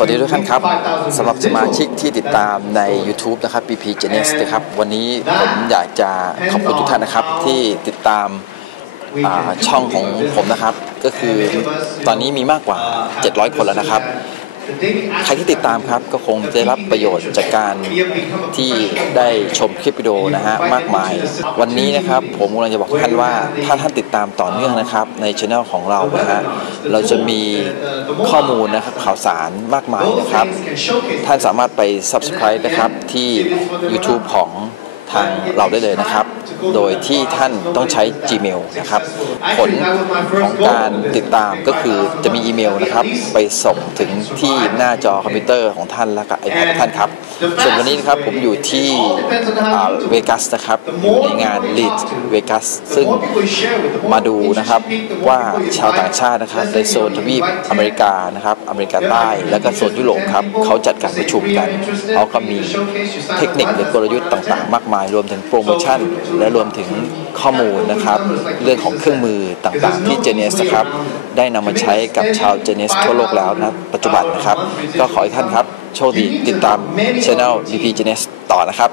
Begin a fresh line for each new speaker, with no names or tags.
สวัสดีทุกท่านครับสำหรับสมาชิกที่ติดตามใน YouTube นะครับ BP Genius นะครับวันนี้ผมอยากจะขอบคุณทุกท่านนะครับที่ติดตามช่องของผมนะครับ ก็คือตอนนี้มีมากกว่า 700 คนแล้วนะครับ ใครที่ติดตามครับก็คงได้รับประโยชน์จากการที่ได้ชมคลิปวิดีโอนะฮะมากมาย วันนี้นะครับผมกำลังจะบอกท่านว่าถ้าท่านติดตามต่อเนื่องนะครับในช anel ของเรานะฮะเราจะมีข้อมูลนะครับข่าวสารมากมายนะครับ ท่านสามารถไป subscribe นะครับที่ YouTube ของ ทางเราได้เลยนะครับ โดยที่ท่านต้องใช้ Gmail นะครับ ผลของการติดตามก็คือจะมีอีเมลนะครับ ไปส่งถึงที่หน้าจอคอมพิวเตอร์ของท่านและก็ iPad ของท่านครับส่วนวันนี้นะครับผมอยู่ที่เวกัสนะครับในงาน Lead Vegas ซึ่งมาดูนะครับว่าชาวต่างชาตินะครับในโซนทวีปอเมริกานะครับอเมริกาใต้และก็โซนยุโรปครับเขาจัดการประชุมกันเขาก็มีเทคนิคหรือกลยุทธ์ต่างๆ มากมายรวมถึงโปรโมชั่น และรวมถึงข้อมูลนะครับ เรื่องของเครื่องมือต่างๆ ที่เจเนสนะครับ ได้นำมาใช้กับชาวเจเนสทั่วโลกแล้วนะปัจจุบันนะครับ ก็ขอให้ท่านครับ โชคดีติดตามช anel DP Genes ต่อนะครับ